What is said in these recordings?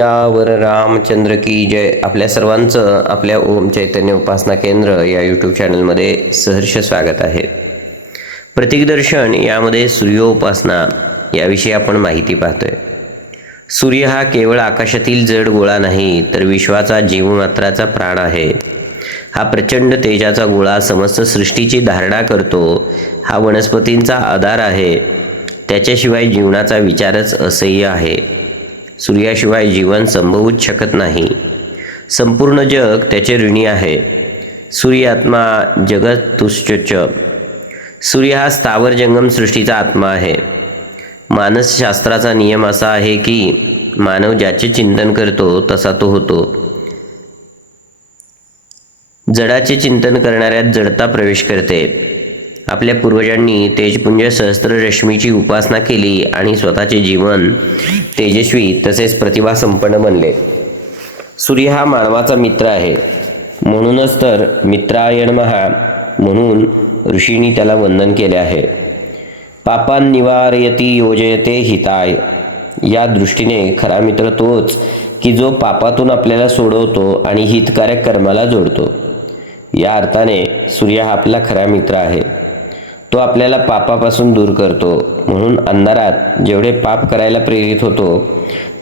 यावर रामचंद्र की जय आपल्या सर्वांचं आपल्या ओम चैतन्य उपासना केंद्र या यूट्यूब चॅनलमध्ये सहर्ष स्वागत आहे. प्रतीकदर्शन यामध्ये सूर्योपासना याविषयी आपण माहिती पाहतोय. सूर्य हा केवळ आकाशातील जड गोळा नाही तर विश्वाचा जीवमात्राचा प्राण आहे. हा प्रचंड तेजाचा गोळा समस्त सृष्टीची धारणा करतो. हा वनस्पतींचा आधार आहे. त्याच्याशिवाय जीवनाचा विचारच असह्य आहे. सूर्याशिवाय जीवन संभवूच शकत नाही. संपूर्ण जग त्याचे ऋणी आहे. सूर्य आत्मा जगत तुश्च सूर्य हा स्थावर जंगम सृष्टीचा आत्मा आहे. मानसशास्त्राचा नियम असा आहे की मानव ज्याचे चिंतन करतो तसा तो होतो. जडाचे चिंतन करणाऱ्यात जडता प्रवेश करते. आपल्या पूर्वजांनी तेजपुंज सहस्त्ररश्मीची उपासना केली आणि स्वतःचे जीवन तेजस्वी तसेच प्रतिभासंपन्न बनले. सूर्य हा मानवाचा मित्र आहे. म्हणूनच तर मित्रायण महा म्हणून ऋषींनी त्याला वंदन केले आहे. पापान निवारयती योजयते हिताय. या दृष्टीने खरा मित्र तोच की जो पापातून आपल्याला सोडवतो आणि हितकारक कर्माला जोडतो. या अर्थाने सूर्य हा आपला खरा मित्र आहे. तो आपल्याला पापापासून दूर करतो. म्हणून अंधारात जेवढे पाप करायला प्रेरित होतो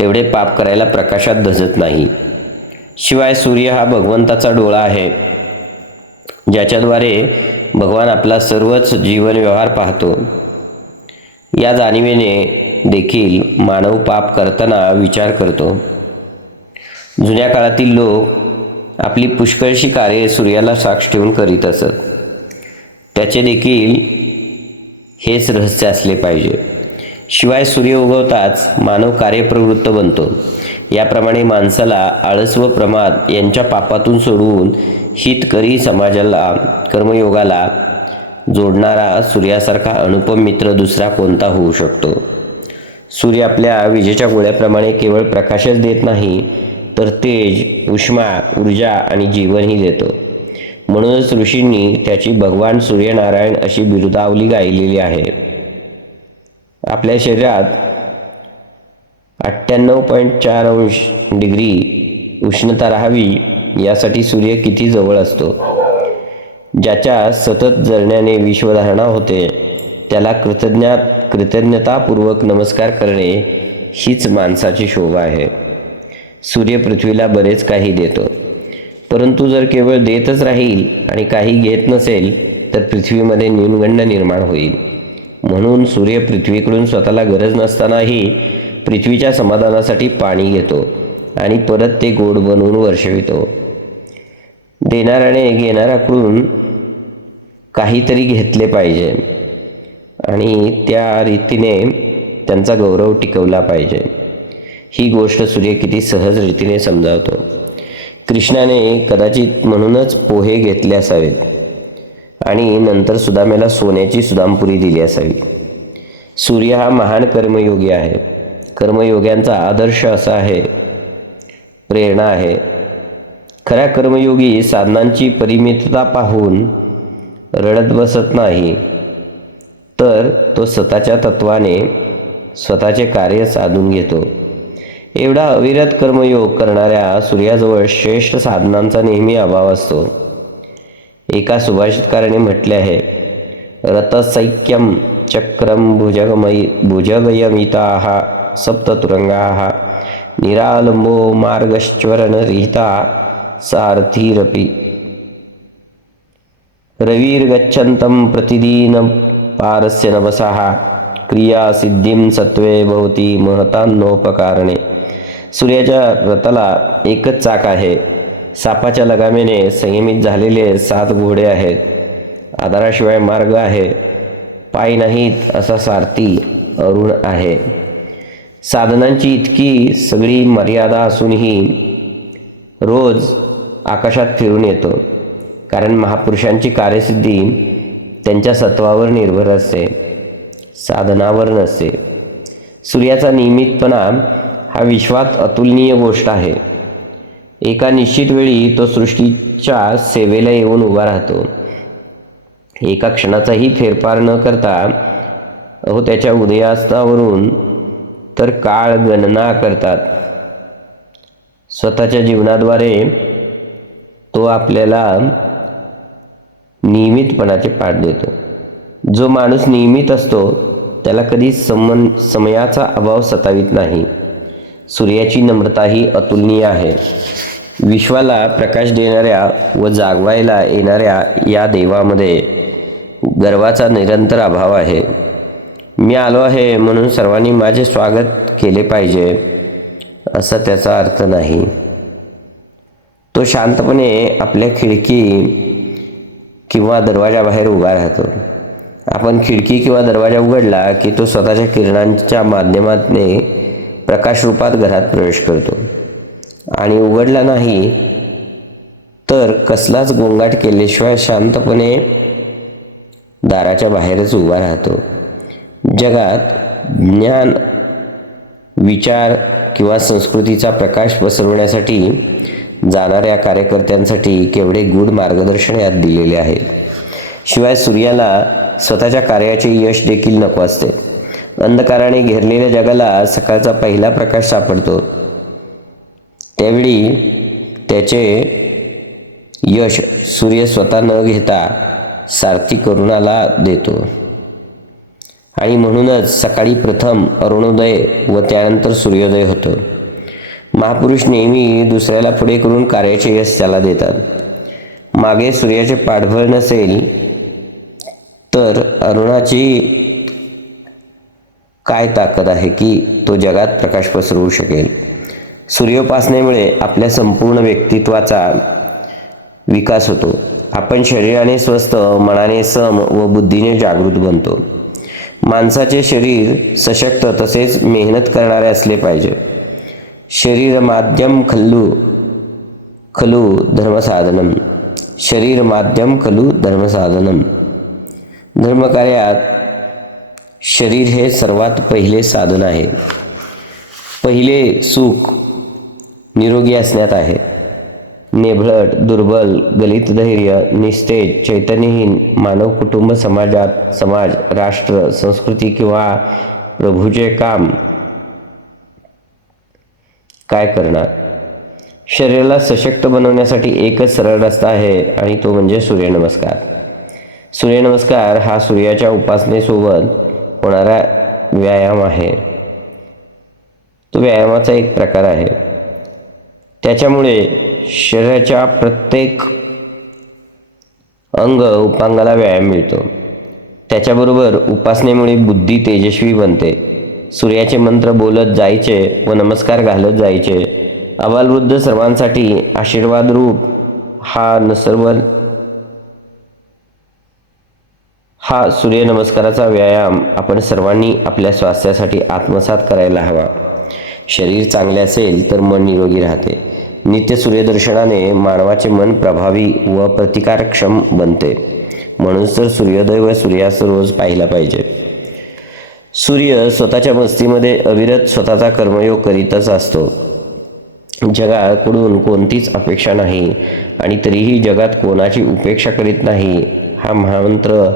तेवढे पाप करायला प्रकाशात धजत नाही. शिवाय सूर्य हा भगवंताचा डोळा आहे. ज्याच्याद्वारे भगवान आपला सर्वच जीवन व्यवहार पाहतो. या जाणीवेने देखील मानव पाप करताना विचार करतो. जुन्या काळातील लोक आपली पुष्कळशी कार्ये सूर्याला साक्ष ठेवून करीत असत. त्याचे देखील हेच रहस्य असले पाहिजे. शिवाय सूर्य उगवताच मानव कार्यप्रवृत्त बनतो. याप्रमाणे माणसाला आळस व प्रमाद यांच्या पापातून सोडवून हितकरी समाजाला कर्मयोगाला जोडणारा सूर्यासारखा अनुपम मित्र दुसरा कोणता होऊ शकतो? सूर्य आपल्या विजेच्या गोळ्याप्रमाणे केवळ प्रकाशच देत नाही तर तेज उष्मा ऊर्जा आणि जीवनही देतो. म्हणूनच ऋषींनी त्याची भगवान सूर्यनारायण अशी बिरुदावली गायलेली आहे. आपल्या शरीरात अठ्ठ्याण्णव पॉईंट चार अंश डिग्री उष्णता राहावी यासाठी सूर्य किती जवळ असतो? ज्याच्या सतत जळण्याने विश्वधारणा होते त्याला कृतज्ञा कृतज्ञतापूर्वक नमस्कार करणे हीच माणसाची शोभा आहे. सूर्य पृथ्वीला बरेच काही देतो. परंतु जर केवळ देतच राहील आणि काही घेत नसेल तर पृथ्वीमध्ये न्यूनगंड निर्माण होईल. म्हणून सूर्य पृथ्वीकडून स्वतःला गरज नसतानाही पृथ्वीच्या समाधानासाठी पाणी घेतो आणि परत ते गोड बनवून वर्षवितो. देणाऱ्याने घेणाऱ्याकडून काहीतरी घेतले पाहिजे आणि त्या रीतीने त्यांचा गौरव टिकवला पाहिजे. ही गोष्ट सूर्य किती सहज रीतीने समजावतो. कृष्णाने कदाचित म्हणूनच पोहे घेतले असावेत आणि नंतर सुदामेला सोन्याची सुदामपुरी दिली असावी. सूर्य हा महान कर्मयोगी आहे. कर्मयोग्यांचा आदर्श असा आहे. प्रेरणा आहे. खऱ्या कर्मयोगी साधनांची परिमितता पाहून रडत बसत नाही तर तो स्वतःच्या तत्वाने स्वतःचे कार्य साधून घेतो. एवढा अविरत कर्मयोग करणाऱ्या सूर्याजवळ श्रेष्ठ साधनांचा नेहमी अभाव असतो. एका सुभाषितकाराने म्हटले आहे रथसैक्यम चक्रम भुजगमयी भुजगयमिता सप्ततुरंगाः निरालंबो मार्गश्चरणरिहिता सारथीरपि। रविर्गच्छन्तं प्रतिदिनं पारस्य नवसः क्रियासिद्धिं सत्वे भवती महतान्नोपकारणे। सूर्याच्या रथाला एकच चाक आहे. सापाच्या लगामेने संयमित झालेले सात घोडे आहेत. आधाराशिवाय मार्ग आहे. पाय नाहीत असा सारथी अरुण आहे. साधनांची इतकी सगळी मर्यादा असूनही रोज आकाशात फिरून येतो. कारण महापुरुषांची कार्यसिद्धी त्यांच्या सत्वावर निर्भर असते. साधनावर नसते. सूर्याचा नियमितपणा हा विश्वात अतुलनीय गोष्ट आहे. एका निश्चित वेळी तो सृष्टीच्या सेवेला येऊन उभा राहतो. एका क्षणाचाही फेरफार न करता अहो त्याच्या उदयास्तावरून तर काळ गणना करतात. स्वतःच्या जीवनाद्वारे तो आपल्याला नियमितपणाचे पाठ देतो. जो माणूस नियमित असतो त्याला कधी समन समयाचा अभाव सतावित नाही. सूर्याची नम्रता ही अतुलनीय आहे. विश्वाला प्रकाश देणाऱ्या व जागवायला येणाऱ्या या देवामध्ये गर्वाचा निरंतर अभाव आहे. मी आलो आहे म्हणून सर्वांनी माझे स्वागत केले पाहिजे असा त्याचा अर्थ नाही. तो शांतपणे आपल्या खिडकी किंवा दरवाजाबाहेर उभा राहतो. आपण खिडकी किंवा दरवाजा उघडला की तो स्वतःच्या किरणांच्या माध्यमातने प्रकाशरूपात घरात प्रवेश करतो. आणि उघडला नाही तर कसलाच गोंगाट केल्याशिवाय शांतपणे दाराच्या बाहेरच उभा राहतो. जगात ज्ञान विचार किंवा संस्कृतीचा प्रकाश पसरवण्यासाठी जाणाऱ्या कार्यकर्त्यांसाठी केवढे गूढ मार्गदर्शन यात दिलेले आहे. शिवाय सूर्याला स्वतःच्या कार्याचे यश देखील नको असते. अंधकाराने घेरलेल्या जगाला सकाळचा पहिला प्रकाश सापडतो. त्यावेळी त्याचे यश सूर्य स्वतः न घेता सारथी करुणाला देतो. आणि म्हणूनच सकाळी प्रथम अरुणोदय व त्यानंतर सूर्योदय होतो. महापुरुष नेहमी दुसऱ्याला पुढे करून कार्याचे यश त्याला देतात. मागे सूर्याचे पाठबळ नसेल तर अरुणाची काय ताकद आहे की तो जगात प्रकाश पसरवू शकेल? सूर्योपासनेमुळे आपल्या संपूर्ण व्यक्तित्वाचा विकास होतो. आपण शरीराने स्वस्थ मनाने सम व बुद्धीने जागृत बनतो. माणसाचे शरीर सशक्त तसेच मेहनत करणारे असले पाहिजे. शरीर माध्यम खल्लू खलू धर्मसाधनम. शरीर माध्यम खलू धर्मसाधनम. धर्मकार्यात शरीर हे सर्वात पहिले साधन आहे. पहिले सुख निरोगी असण्यात आहे. नेभळट दुर्बल गलित धैर्य निस्तेज चैतन्यहीन मानव कुटुंब समाजात समाज राष्ट्र संस्कृती किंवा प्रभूचे काम काय करणार? शरीराला सशक्त बनवण्यासाठी एकच सरळ रस्ता आहे आणि तो म्हणजे सूर्यनमस्कार. सूर्यनमस्कार हा सूर्याच्या उपासनेसोबत होणारा व्यायाम आहे. तो व्यायामाचा एक प्रकार आहे. त्याच्यामुळे शरीराच्या प्रत्येक अंग उपांगाला व्यायाम मिळतो. त्याच्याबरोबर उपासनेमुळे बुद्धी तेजस्वी बनते. सूर्याचे मंत्र बोलत जायचे व नमस्कार घालत जायचे. अबालवृद्ध सर्वांसाठी आशीर्वाद रूप हा न सर्व हा सूर्यनमस्काराचा व्यायाम आपण सर्वांनी आपल्या स्वास्थ्यासाठी आत्मसात करायला हवा. शरीर चांगले असेल तर मन निरोगी राहते. नित्य सूर्यदर्शनाने मानवाचे मन प्रभावी व प्रतिकारक्षम बनते. म्हणून तर सूर्योदय व सूर्यास्त रोज पाहिला पाहिजे. सूर्य स्वतःच्या मस्तीमध्ये अविरत स्वतःचा कर्मयोग करीतच असतो. जगाकडून कोणतीच अपेक्षा नाही आणि तरीही जगात कोणाची उपेक्षा करीत नाही हा महामंत्र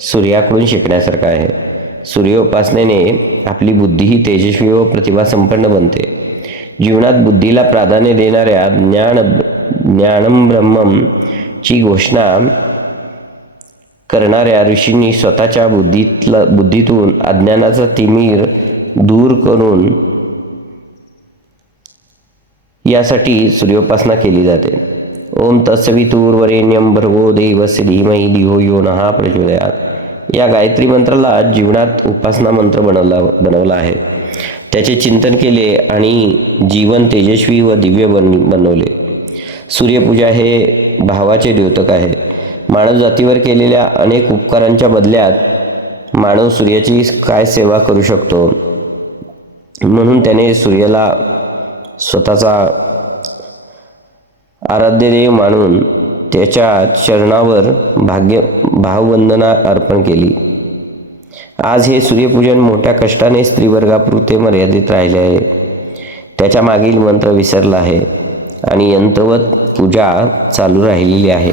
सूर्याकडून शिकण्यासारखा आहे. सूर्योपासनेने आपली बुद्धीही तेजस्वी व प्रतिभासंपन्न बनते. जीवनात बुद्धीला प्राधान्य देणाऱ्या ज्ञान ज्ञानम ब्रह्मम ची घोषणा करणाऱ्या ऋषींनी स्वतःच्या बुद्धीतला बुद्धीतून अज्ञानाचा तिमीर दूर करून यासाठी सूर्योपासना केली जाते. ओम तत्सवितुर्वरेण्यम भर्गो देवस्य धीमहि धियो यो नहा प्रचोदयात. या गायत्री मंत्राला जीवनात उपासना मंत्र बनवला बनवला आहे. त्याचे चिंतन केले आणि जीवन तेजस्वी व दिव्य बन बनवले. सूर्यपूजा हे भावाचे द्योतक आहे. मानव जातीवर केलेल्या अनेक उपकारांच्या बदल्यात मानव सूर्याची काय सेवा करू शकतो? म्हणून त्याने सूर्याला स्वतःचा आराध्य देव मानून त्याच्या चरणावर भाग्य भाववंदना अर्पण केली. आज हे सूर्यपूजन मोठ्या कष्टाने स्त्रीवर्गापुरते मर्यादित राहिले आहे. त्याच्या मागील मंत्र विसरला आहे आणि यंत्रवत पूजा चालू राहिलेली आहे.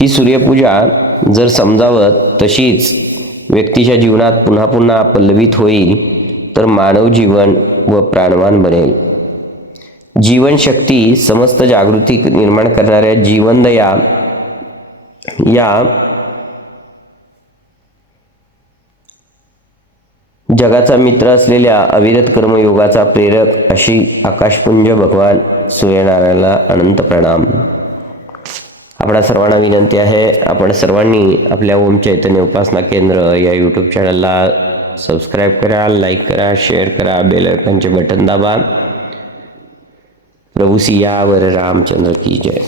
ही सूर्यपूजा जर समजावत तशीच व्यक्तीच्या जीवनात पुन्हा पुन्हा पल्लवित होईल तर मानव जीवन व प्राणवान बनेल. जीवनशक्ती समस्त जागृती निर्माण करणाऱ्या जीवनदया या जगाचा मित्र असलेल्या अविरत कर्मयोगाचा प्रेरक अशी आकाशपुंज भगवान सूर्यनारायणाला अनंत प्रणाम. आपणा सर्वांना विनंती आहे आपण सर्वांनी आपल्या ओम चैतन्य उपासना केंद्र या यूट्यूब चॅनलला सबस्क्राईब करा लाईक करा शेअर करा बेल आयकॉनचे बटन दाबा. प्रभू सियावर रामचंद्र की जय।